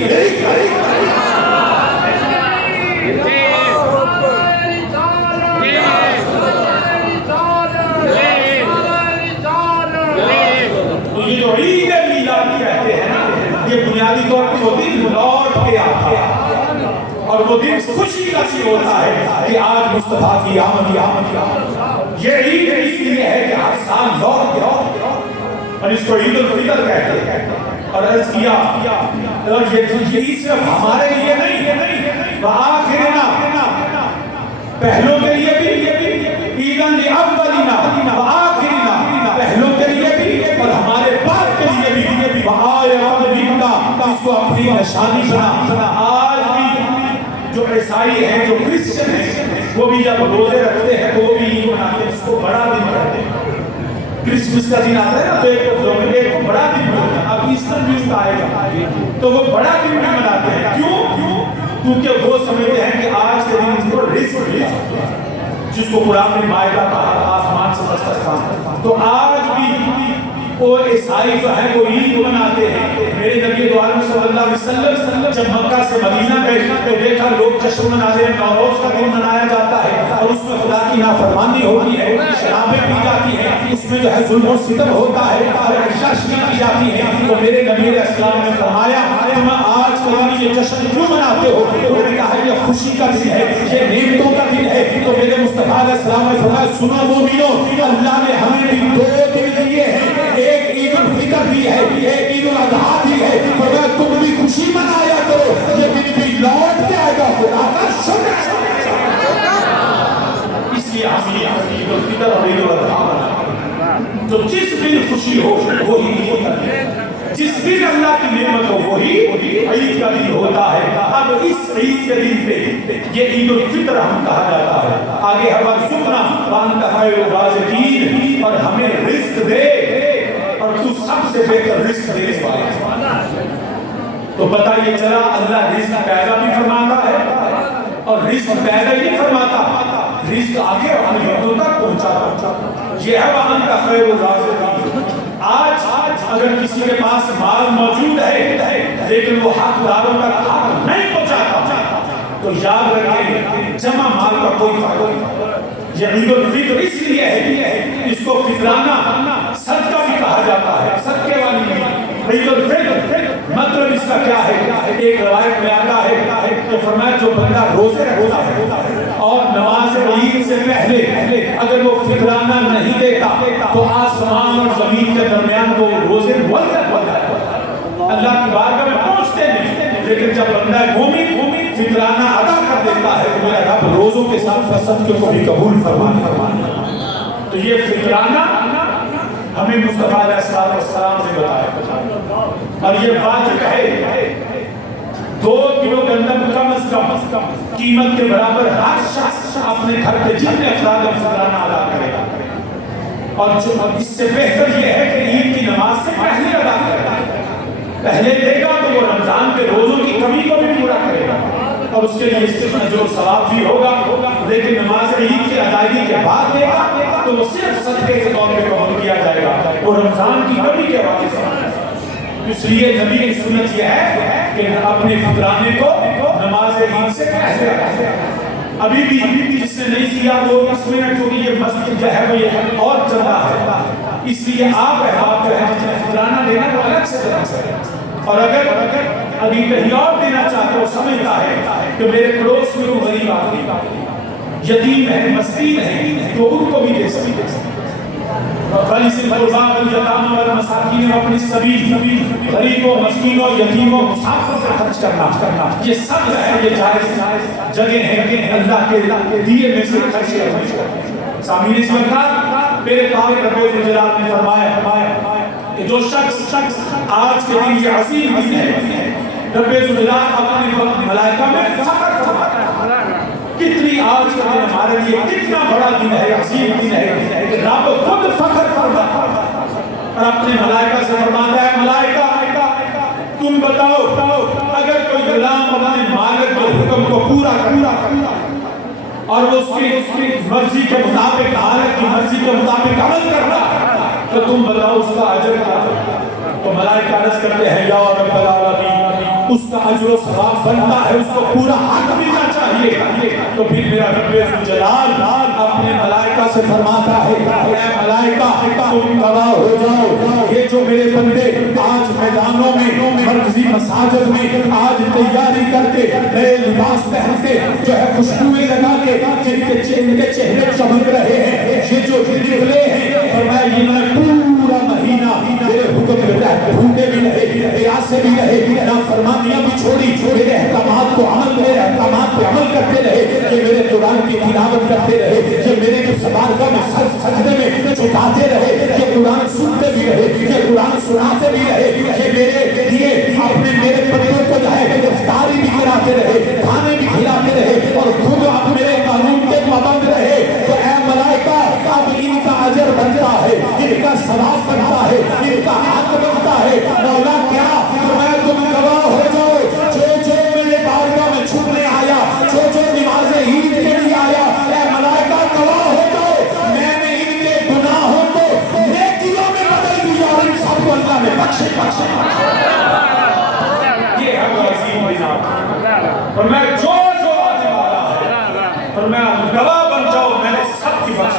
تو یہ جو عید میلاد کہتے ہیں نا، یہ بنیادی طور پر وہ دن لوٹ کے آتا ہے اور وہ دن خوشی کا سی ہوتا ہے کہ آج مصطفیٰ کی آمد۔ یہ عید اس لیے ہے کہ ہر سال لوٹ کے، اور اس کو عید الفطر کہتے ہیں۔ اور عرض کیا یہ عید صرف ہمارے لیے نہیں، وآخرنا، پہلوں کے لیے بھی، عیداً لأولینا وآخرنا، پہلوں کے لیے بھی اور ہمارے بعد کے لیے بھی، وآیۃ منا، اس کو اپنی نشانی بنا۔ آج بھی جو عیسائی ہیں، جو کرسچن ہیں، وہ بھی جب روزے رکھتے ہیں تو وہ بھی عید مناتے ہیں، جس کو بڑا دن کہتے ہیں۔ کرسمس کا دن آتا ہے نا تو ایک بڑا دن ہوتا ہے، اب ایسٹر بھی اس کا آئے گا تو وہ بڑا دن بھی مناتے ہیں۔ کیوں؟ کیونکہ وہ سمجھتے ہیں کہ آج کے دن اس کو رزق، جس کو قرآن میں مائدہ کہا، آسمان سے دسترخوان، تو آج بھی وہ عیسائی جو ہیں وہ عید مناتے ہیں۔ میرے نبی دو عالم صلی اللہ علیہ وسلم جب مکہ سے مدینہ گئے تو دیکھا لوگ جشن مناتے ہیں، نوروز کا دن منایا جاتا ہے اور اس میں خدا کی نافرمانی ہوتی ہے، شرابیں پی جاتی ہیں، اس میں جو ہے ظلم و ستم ہوتا ہے اور عشاشیاں کی جاتی ہیں۔ تو میرے نبی علیہ السلام نے فرمایا تم آج کا دن یہ جشن کیوں مناتے ہو؟ انہوں نے کہا یہ خوشی کا دن ہے، یہ نعمتوں کا دن ہے۔ تو میرے مصطفیٰ علیہ السلام نے فرمایا سنو مومنو، اللہ نے ہمیں بھی دو دن دیے ہیں، ایک عید الفطر بھی ہے، ایک عید الاضحیٰ بھی ہے، فرمایا تم بھی خوشی منایا کرو، یہ دن بھی لوٹ کے آئے گا، خدا کا شکر۔ اس لیے ہم عید الفطر اور عید الاضحیٰ مناتے، تو جس دن خوشی ہو وہی عید کا دن، جس دن اللہ کی نعمت ہو وہی عید کا دن ہوتا ہے۔ اب اس عید کے دن پہ یہ عید الفطر ہم کہا جاتا ہے۔ آگے ہمارا سننا وانت خیر الرازقین، اور ہمیں رزق دے اور تو سب سے بہتر رزق دینے والا۔ تو پتہ یہ چلا اللہ رزق پیدا بھی فرماتا ہے اور رزق پیدا ہی نہیں فرماتا، رزق آگے اپنے بندوں تک پہنچاتا۔ یہ ہے وانت خیر الرازقین۔ آج اگر کسی کے پاس مال موجود ہے لیکن وہ حقداروں تک حق نہیں پہنچاتا تو یاد رکھیں جمع مال کا کوئی فائدہ نہیں۔ یہ عید الفطر اس لیے ہے، اس کو فطرانہ صدقہ بھی کہا جاتا ہے، صدقے والی عید الفطر مطلب اس کا کیا ہے؟ ایک روایت میں آتا ہے کہ فرمایا جو بندہ روزے رکھتا ہے اور نماز عید سے پہلے اگر وہ فطرانہ نہیں دیتا تو آسمان اور زمین کے درمیان وہ روزے مولد ہو جاتے ہیں، اللہ کی بارگاہ میں پہنچتے نہیں۔ لیکن جب بندہ مومن فطرانہ ادا کر دیتا ہے تو میرا رب روزوں کے ساتھ صدقے کو بھی قبول فرمانا۔ تو یہ فطرانہ ہمیں مصطفیٰ علیہ السلام نے بتایا اور یہ واجب ہے 2 کلو گندم کم از کم قیمت کے برابر ہر شخص اپنے گھر کے جتنے افراد فطرانہ ادا کرے گا، اور اس سے بہتر یہ ہے کہ عید کی نماز سے پہلے ادا کرے گا۔ پہلے دے گا تو وہ رمضان کے روزوں کی کمی کو بھی پورا کرے گا، اور اس کے لیے صرف اجر و ثواب بھی ہوگا۔ لیکن نماز عید کی ادائیگی کے بعد دے گا تو وہ صرف صدقے کے طور پہ قبول کیا جائے گا، وہ رمضان کی کمی کے وجہ سے۔ اس لیے نبی کی سنت یہ ہے کہ اپنے فطرانے کو نماز عید سے پہلے ابھی بھی جس نے نہیں کیا وہ اس منٹ کیونکہ یہ مسجد جو ہے وہ یہ اور چل رہا ہے، اس لیے آپ احباب جو ہے جس نے فطرانہ دینا وہ الگ سے دینا چاہیے، اور اگر ابھی کہیں اور دینا چاہتے وہ سمجھتا ہے کہ میرے پڑوس میں وہ غریب آدمی یتیم ہے، مسکین ہے، تو ان کو بھی دے سکتے ہیں۔ فَلِسِ الْقُرْبَى وَالْيَتَامَى وَالْمَسَاكِينِ وَابْنِ السَّبِيلِ، غریبوں، مسکینوں، یتیموں، مسافروں پر خرچ کرنا، یہ سب جو ہے یہ جائز جگہ ہے اللہ کے دیے میں سے خرچ کرنا۔ سامعین اس وقت میرے پاک رب الجلال نے فرمایا کہ جو شخص آج کے دن یہ عظیم دن ہے، رب الجلال اپنے ملائکہ میں فخر فرماتا ہے۔ کتنی آج کا دن ہمارے لیے کتنا بڑا دن ہے، عظیم دن ہے کہ رب خود فخر فرماتا ہے اور اپنے ملائکہ سے فرماتا ہے، ملائکہ تم بتاؤ اگر کوئی غلام اپنے مالک کے حکم کو پورا کرتا اور وہ اس کی مرضی کے مطابق، مالک کی مرضی کے مطابق عمل کرتا تو تم بتاؤ اس کا اجر کیا ہے؟ تو ملائکہ عرض کرتے ہیں یا رب العالمین، اس کا اجر و ثواب بنتا ہے، اس کو پورا حق ملنا چاہیے۔ تو پھر میرا رب الجلال اپنے ملائکہ سے فرماتا ہے، اے ملائکہ تم گواہ ہو جاؤ، یہ جو میرے بندے آج میدانوں میں، مرکزی مساجد میں آج تیاری کرتے، نئے لباس پہنتے، جو ہے خوشبوئیں لگا کے جن کے چہرے چمک رہے ہیں، یہ جو نکلے ہیں، فرمایا یہ میں پورا مہینہ میرے حکم کے تحت بھوکے بھی رہے، پیاسے بھی رہے، نافرمانیاں بھی چھوڑی، میرے احکامات کو عمل، میرے احکامات پہ عمل کرتے رہے، یہ میرے قرآن کی تلاوت کرتے رہے، یہ میرے جو سبارگاہ میں سجدے میں جھکاتے رہے، یہ قرآن سنتے بھی رہے، یہ قرآن سناتے بھی رہے، یہ میرے لیے اپنے میرے بندوں کو جو ہے افطاری بھی کراتے رہے، کھانے بھی کھلاتے رہے، اور خود آپ میرے قانون کے پابند رہے، تو اے ملائکہ اب ان کا اجر بنتا ہے، ان کا ثواب بنتا ہے، ان کا حق بنتا ہے۔ مولا کیا میں تم گواہ ہو جاؤ، جو میرے بارگاہ میں چھپنے آیا، جو نماز عید کے لیے آیا، اے ملائکہ گواہ ہو جاؤ، میں نے ان کے گناہوں کو نیکیوں میں بدل دیا اور ان سب کو اللہ نے بخشے۔ یہ ہے وہ عظیم نظام، اور میں جو آنے والا ہے، اور میں گواہ بن جاؤ، میں نے سب کی بخش،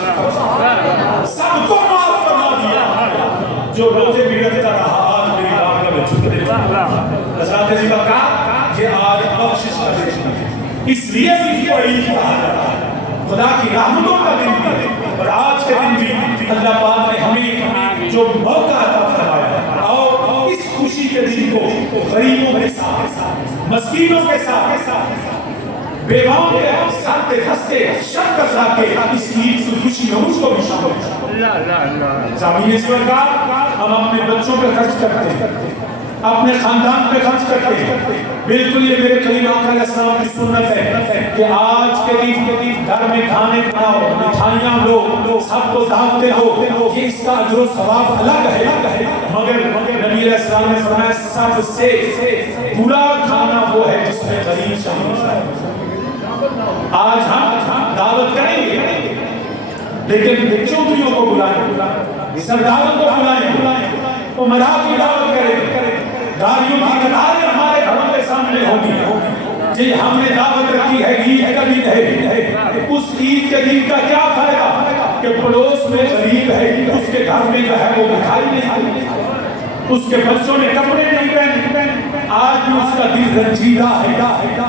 سب کو معاف فرما دیا۔ جو روزے بھی رکھتا رہا آج میری بارگاہ میں چھپنے لگا، حضرات عزیز کا یہ آج بخشش کا دن ہے، اس لیے بھی کو عید کہا جاتا ہے، خدا کی رحمتوں کا دن بھی ہے، اور آج کے دن بھی اللہ پاک نے ہمیں جو موقع عطا فرمایا ہے، آؤ اس خوشی کے دن کو غریبوں کے ساتھ، مسکینوں کے ساتھ، بیواؤں کے ساتھ ہنستے شرکت رکھ کے اس عید کی خوشی میں مجھ کو بھی شامل کریں۔ سامعین اس وقت ہم اپنے بچوں پہ خرچ کرتے ہیں، اپنے خاندان پہ خرچ کرتے ہیں، بالکل یہ میرے کریم آقا علیہ السلام کی سنت ہے کہ آج کے دن گھر میں کھانے بناؤ، مٹھائیاں لو، سب کو دعوتیں دو، یہ اس کا اجر و ثواب الگ ہے، مگر نبی علیہ السلام نے فرمایا سب سے برا کھانا وہ ہے جس میں غریب شامل ہے۔ آج ہم دعوت کریں گے لیکن چوکیوں کو بلائیں، سرداروں کو بلائیں، عمراء کی دعوت کریں، گاڑیوں کی قطاریں ہمارے گھروں کے سامنے ہوگی، جی ہم نے دعوت رکھی ہے عید کا دن ہے، اس عید کے دن کا کیا فائدہ کہ پڑوس میں غریب ہے، اس کے گھر میں جو ہے وہ مٹھائی نہیں آئی، اس کے بچوں نے کپڑے نہیں پہنے، آج بھی اس کا دل رنجیدہ ہے۔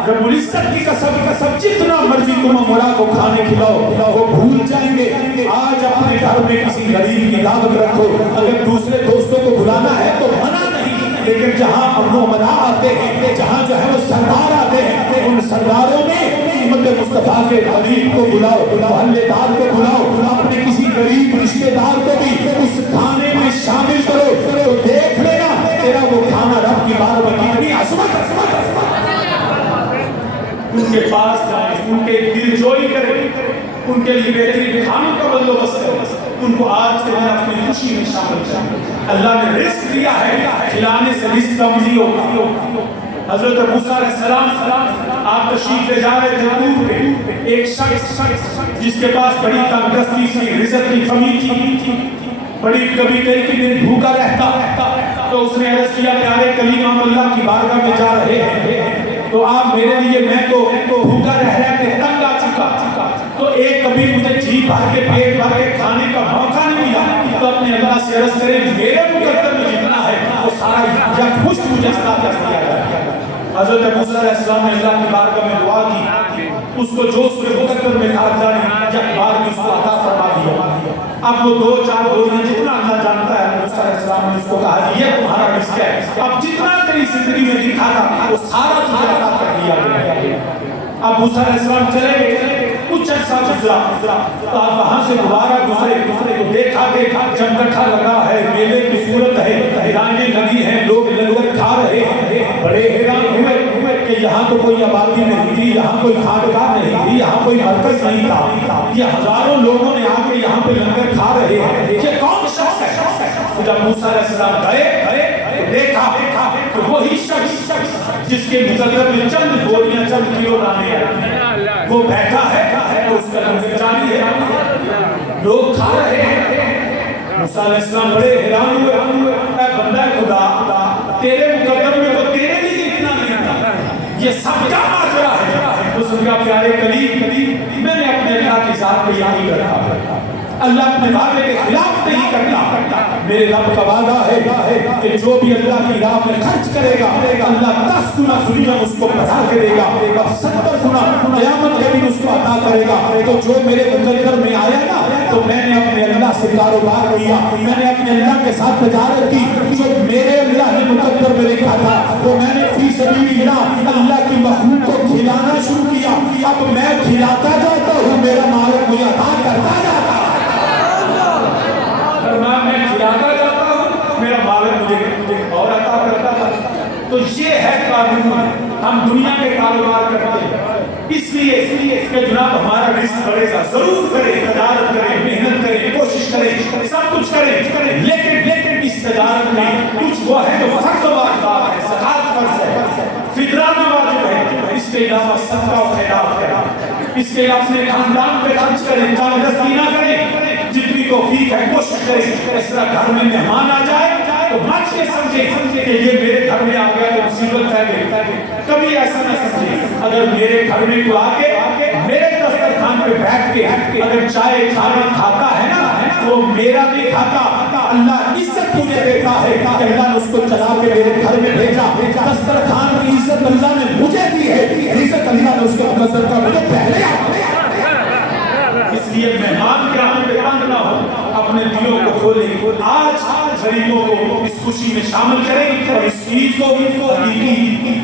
رب العزت کی قسم جتنا مرضی تم امراء کو کھانے کھلاؤ وہ بھول جائیں گے۔ آج اپنے گھر میں کسی غریب کی دعوت رکھو، اگر دوسرے دوستوں کو بلانا ہے تو منع نہیں، لیکن جہاں امراء آتے ہیں، جہاں جو ہے وہ سردار آتے ہیں، ان سرداروں میں امت مصطفیٰ کے غریب کو بلاؤ، محلے دار کو بلاؤ، اپنے کسی غریب رشتہ دار کو بھی اس کھانے میں شامل کرو، تو دیکھ لینا تیرا وہ کھانا رب کی بارگاہ میں کتنی عظمت۔ ان کے پاس جائیں، ان کے دل جوئی کریں، ان کے لیے بہترین کھانوں کا بندوبست کریں، ان کو آج کے دن اپنی خوشی میں شامل کریں۔ اللہ نے رزق دیا ہے، کھلانے سے رزق کم نہیں ہوگا۔ حضرت موسیٰ علیہ السلام آپ تشریف لے جا رہے تھے دور پہ، ایک شخص جس کے پاس بڑی تنگدستی سی، رزق کی کمی تھی، بڑی کبھی کئی دن بھوکا رہتا، تو اس نے عرض کیا پیارے کلیم ہم اللہ کی بارگاہ میں جا رہے ہیں، تو آپ میرے لیے، میں تو بھوکا رہ کے تنگ آ چکا، تو ایک کبھی مجھے جی بھر کے پیٹ بھر کے کھانے کا موقع نہیں ملا، تو اپنے اللہ سے عرض کریں میرے مقدر میں جتنا ہے وہ سارا یک پشت مجھے عطا کر دیا جائے۔ حضرت موسیٰ علیہ السلام نے اللہ کی بارگاہ میں دعا کی، اس کو جو اس کے مقدر میں تھا اللہ نے یک بار میں اس کو عطا فرما دیا۔ اب وہ 2-4 گولیاں جتنا اللہ جانتا ہے، موسیٰ علیہ السلام نے اس کو کہا یہ تمہارا رزق ہے، اب جتنا تیری زندگی میں لکھا تھا وہ سارا تجھے عطا کر دیا گیا۔ اب موسیٰ علیہ السلام چلے گئے، کچھ عرصہ گزرا، تو آپ وہاں سے دوبارہ گزرے تو دیکھا کہ جمگٹھا لگا ہے، میلے کی صورت ہے، لائنیں لگی ہیں، لوگ لنگر کھا رہے ہیں، بڑے حیران ہوئے کہ یہاں تو کوئی آبادی نہیں تھی، یہاں کوئی خانقاہ نہیں تھی، یہاں کوئی مرکز نہیں تھا، یہ ہزاروں لوگوں نے آ کے یہاں پہ لنگر کھا رہے ہیں، یہ کون شخص ہے؟ جب موسیٰ علیہ السلام گئے دیکھا کہ وہی شخص جس کے مقدر میں چند گولیاں چند کلو لانے ہیں وہ بیٹھا ہے، اس کا لنگر جاری ہے، لوگ کھا رہے ہیں۔ موسیٰ علیہ السلام بڑے حیران ہوئے، اے بندہ خدا تیرے مقدر میں تو تیرے لیے اتنا نہیں تھا، یہ سب کیا ماجرا ہے؟ اس نے کہا پیارے کلیم میں نے اپنے اللہ کی ذات پہ یاد نہیں کرتا، اللہ اپنے وعدے کے خلاف نہیں کرتا، میرے رب کا وعدہ ہے کہ جو بھی اللہ کی راہ میں خرچ کرے گا اللہ 10 گنا دنیا اس کو بڑھا کے دے گا، 70 گنا قیامت کے دن اس کو عطا کرے گا۔ تو جو میرے مقدر میں آیا نا تو میں نے اپنے اللہ سے کاروبار کیا، میں نے اپنے اللہ کے ساتھ تجارت کی، جو میرے اللہ نے مقدر میں لکھا تھا وہ میں نے فی سبیل اللہ کی مخلوق کو کھلانا شروع کیا، اب میں کھلاتا جاتا ہوں، میرا مالک مجھے عطا کرتا جاتا ہے، میں کھلاتا جاتا ہوں، میرا مالک مجھے اور عطا کرتا ہے۔ تو یہ ہے قانون، ہم دنیا کے کاروبار کرتے ہیں اس لیے کہ جناب ہمارا رزق بڑھے گا، ضرور کریں، تجارت کریں، محنت کریں، کوشش کریں، سب کچھ کریں، لیکن اس تجارت میں کچھ وہ ہے جو فرض واجب ہے، زکات فرض ہے، فطرانہ واجب ہے، اس کے علاوہ صدقہ و خیرات کریں، اس کے علاوہ اپنے خاندان پہ خرچ کریں، جانبدستی نہ کریں، جتنی توفیق ہے کوشش کریں۔ اس طرح گھر میں مہمان آ جائے تو مت یہ سمجھیں کہ یہ میرے گھر میں آ گیا تو مصیبت ہے، کبھی ایسا نہ سمجھیں، اگر میرے گھر میں تو آ کے میرے دسترخوان پہ بیٹھ کے اگر چائے کھانا کھاتا ہے نا تو میرا نہیں کھاتا، اللہ عزت مجھے دیتا ہے کہ اللہ نے اس کو چلا کے میرے گھر میں بھیجا، دسترخوان کی عزت اللہ نے مجھے دی ہے، عزت اللہ نے اس کے مقدر کا مجھے پہلے اس لیے مہمان کے آنے پہ تنگ نہ ہو، اپنے دلوں کو کھولیں، آج غریبوں کو اس خوشی میں شامل کریں اور اس عید کو حقیقی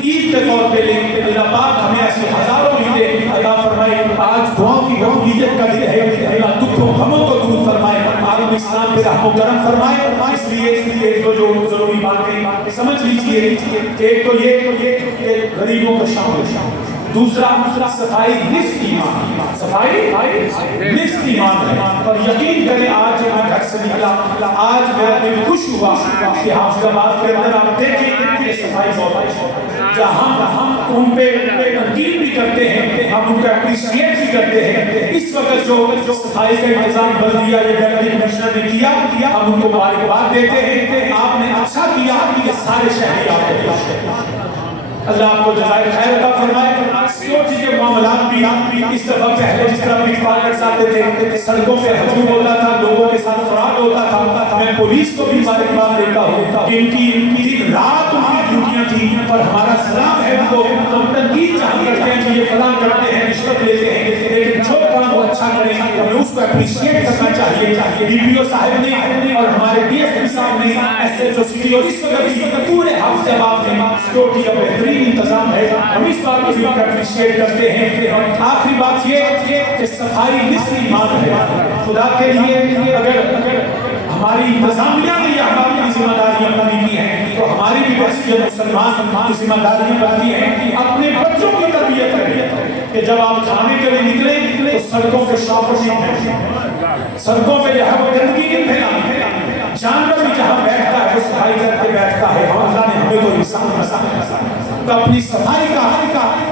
عید کے طور پہ لیں۔ اللہ پاک ہمیں ایسی ہزاروں عیدیں عطا فرمائے، آج دعاؤں کی عید کا دن ہے، اللہ دکھوں غموں کو دور فرمائے، عالم اسلام پہ رحم و کرم فرمائے۔ اس لیے جو ضروری باتیں سمجھ لیجیے، ایک تو یہ کہ غریبوں کو شامل، دوسرا صفائی نصف ایمان، صفائی نصف ایمان ہے، اور یقین کریں آج میں گھر سے نکلا، آج میرا دل خوش ہوا کہ حافظ آباد کے اندر آپ دیکھیں کہ صفائی بہت ہے، جہاں ہم ان پہ تنقید بھی کرتے ہیں، ہم ان کو اپریشیٹ بھی کرتے ہیں، اس وقت جو صفائی کا انتظام بلدیہ یا ڈپٹی کمشنر نے کیا ہم ان کو مبارکباد دیتے ہیں، آپ نے اچھا کیا کہ سارے شہری آپ کو پیش کرتے ہیں، اللہ آپ کو جزائے خیر عطا فرمائے۔ سیکورٹی کے معاملات بھی اس دفعہ پہلے جس طرح پیٹ پاکٹس آتے تھے، سڑکوں پہ ہجوم ہوتا تھا، لوگوں کے ساتھ فراڈ ہوتا تھا، میں پولیس کو بھی مبارکباد دیتا ہوں کہ ان کی دن رات ان کی ڈیوٹیاں تھیں، اور ہمارا سلام ہے ان کو، ہم تنقید جہاں کرتے ہیں کہ یہ فلاں کرتے ہیں، رشوت لیتے ہیں، لیکن جو کام وہ اچھا کریں ہمیں اس کو اپریشیٹ کرنا چاہیے۔ ڈی پی او صاحب نے اور ہمارے ڈی ایس پی صاحب نے، ایس ایچ او سٹی اور اس وقت بھی پورے حافظ آباد میں سیکورٹی کا بہترین انتظام ہے، ہم اس بات کو بھی اپریشیٹ کرتے ہیں۔ اور آخری بات یہ کہ صفائی نصف ایمان ہے، خدا کے لیے اگر ہماری انتظامیہ نے یہ ہماری ذمہ داریاں بنی کی ہیں تو ہماری بھی بحثیت مسلمان ذمہ داریاں بنتی ہیں کہ اپنے بچوں کی تربیت کریں، کہ جب آپ کھانے کے لیے نکلے تو سڑکوں کے شاپوں میں سڑکوں پہ جو ہے وہ گندگی نہیں پھیلانا، جانور بھی جہاں بیٹھتا ہے وہ صفائی کر کے بیٹھتا ہے. اور اللہ نے ہمیں تو انسان بنایا تو اپنی صفائی کا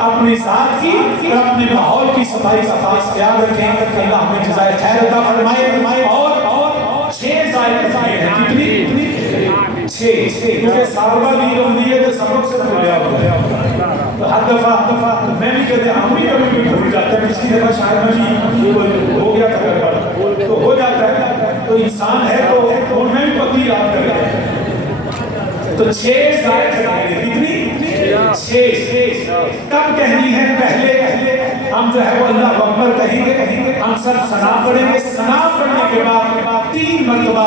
اپنی ذات کی اور اپنے ماحول کی صفائی کا خاص خیال رکھیں کہ اللہ ہمیں جزائے خیر عطا فرمائے. اور 6 ذائقے ہیں. کتنی؟ 6. مجھے سالبہ بھی ہوتی ہے تو سبق سے بھولیا ہوتا ہے. تو ہر دفعہ میں بھی کہتے ہیں ہم بھی کبھی بھول جاتے ہیں. پچھلی دفعہ شاید میں ہو گیا تھا تو ہو جاتا ہے. تو انسان ہے تو میں بھی پکی یاد کر رہا ہوں. تو 6 ذائقے ہیں. کتنی؟ 6. کب کہنی ہے؟ پہلے ہم جو ہے وہ اللہ اکبر کہیں گے، ہم سب ثنا پڑھیں گے. ثنا پڑھنے کے بعد 3 مرتبہ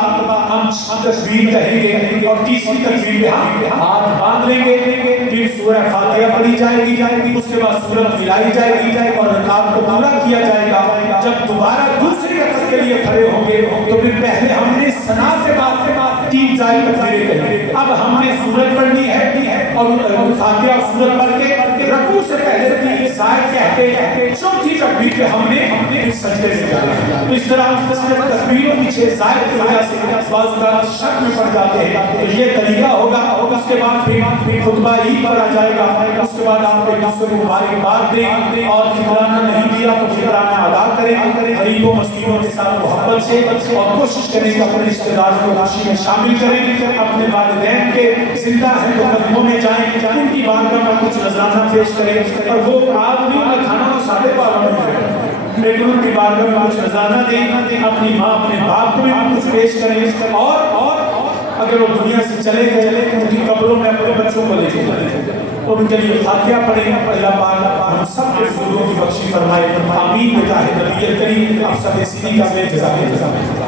ہم تکبیر کہیں گے اور تیسری تکبیر پہ ہم ہاتھ باندھ لیں گے. پھر سورہ فاتحہ پڑھی جائے گی، اس کے بعد سورت ملائی جائے گی اور رکعت کو پورا کیا جائے گا. جب دوبارہ دوسری رکعت کے لیے کھڑے ہوں گے تو پھر پہلے ہم نے ثنا سے بعد 3 ذائقے تکبیریں کہیں. اب ہم نے سورت پڑھنی ہے اور فاتحہ اور سورت پڑھ کے رکوع سے پہلے 3 ذائقے کہتے چوتھی تکبیر پہ ہم نے سجدے سے جانا. تو اس طرح تکبیروں کی 6 ذائقے کی وجہ سے بعض کا شک میں پڑ جاتے ہیں. تو یہ طریقہ ہوگا. اس کے بعد پھر خطبہ عید پڑھا جائے گا. اس کے بعد آپ ایک دوسرے کو مبارکباد دیں اور فکرانہ نہیں دیا تو فکرانہ ادا کریں. غریبوں مسکینوں کے ساتھ محبت سے اور کوشش کریں کہ اپنے رشتہ داروں کو راشی میں شامل کریں. اپنے والدین کے زندہ ہیں تو قدموں میں جائیں، ان کی بارگاہ میں کچھ نذرانہ پیش کریں. اور وہ آدمی کا کھانا تو 12:30 بجے لیکن ان کی بارگاہ میں کچھ نذرانہ دیں. اپنی ماں اپنے باپ کو بھی کچھ پیش کریں. اور اگر وہ دنیا سے چلے گئے ان کی قبروں میں اپنے بچوں کو لے جائیں اور ان کے لیے فاتحہ پڑھیں. اللہ پاک ہم سب کے ظلموں کی بخشی فرمائے. آمین بجاہ نبی کریم. آپ سب سیدھی کا میں جزاک